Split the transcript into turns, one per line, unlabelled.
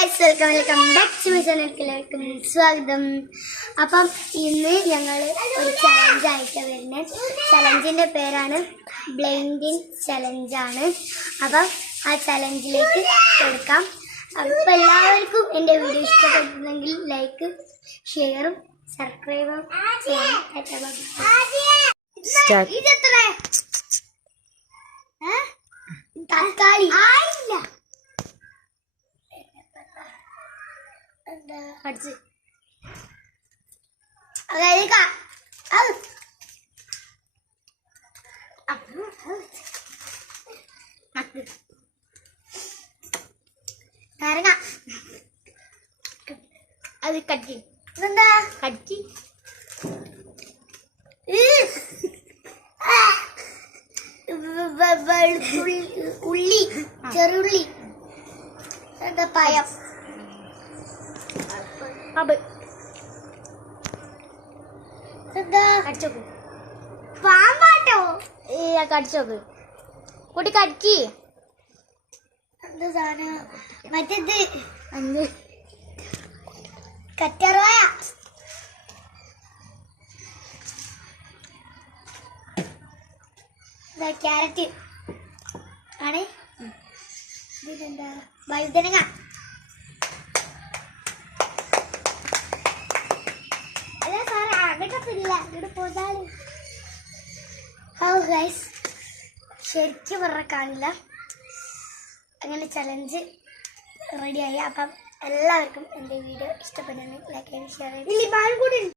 Guys welcome welcome back to my channel ചാനലിലേക്കും സ്വാഗതം. അപ്പം ഇന്ന് ഞങ്ങൾ ഒരു ചലഞ്ച് ആയിട്ട് വരുന്നത്. ചലഞ്ചിന്റെ പേരാണ് ബ്ലൈൻഡിങ് ചലഞ്ചാണ് അപ്പം ആ ചലഞ്ചിലേക്ക് എടുക്കാം അപ്പം എല്ലാവർക്കും എന്റെ വീഡിയോ ഇഷ്ടപ്പെട്ടിട്ടുണ്ടെങ്കിൽ ലൈക്ക് ഷെയറും സബ്സ്ക്രൈബും തക്കാളി. പഠിച്ച് അതായത് ക- അത്. അത്, അത്. നക്ക്. നാരങ്ങ അത് കട്ടി ഇതെന്താ കട്ടി വെളുത്തുള്ളി ഉള്ളി ചെറുള്ളി എന്താ പയം അബ്. എന്താ കടിച്ചോക്ക് പാമ്പാട്ടോ? ഏ കടിച്ചോക്ക് കുട്ടി കടിക്ക്. എന്താ സാധനം? മറ്റേത്? എന്ത്? കറ്ററോയ ക്യാരറ്റ്. ആണ്. ഇതെന്താ? വഴുതനങ്ങ. അങ്ങോട്ടൊന്നുമില്ല ഇവിടെ പോതാൽ ഹൗ ഗൈസ് ശരിക്കും പറഞ്ഞ കാണില്ല. അങ്ങനെ ചലഞ്ച് റെഡിയായി അപ്പം എല്ലാവർക്കും എന്റെ വീഡിയോ ഇഷ്ടപ്പെടുന്നു ലൈക്ക് ഷെയർ ചെയ്ത്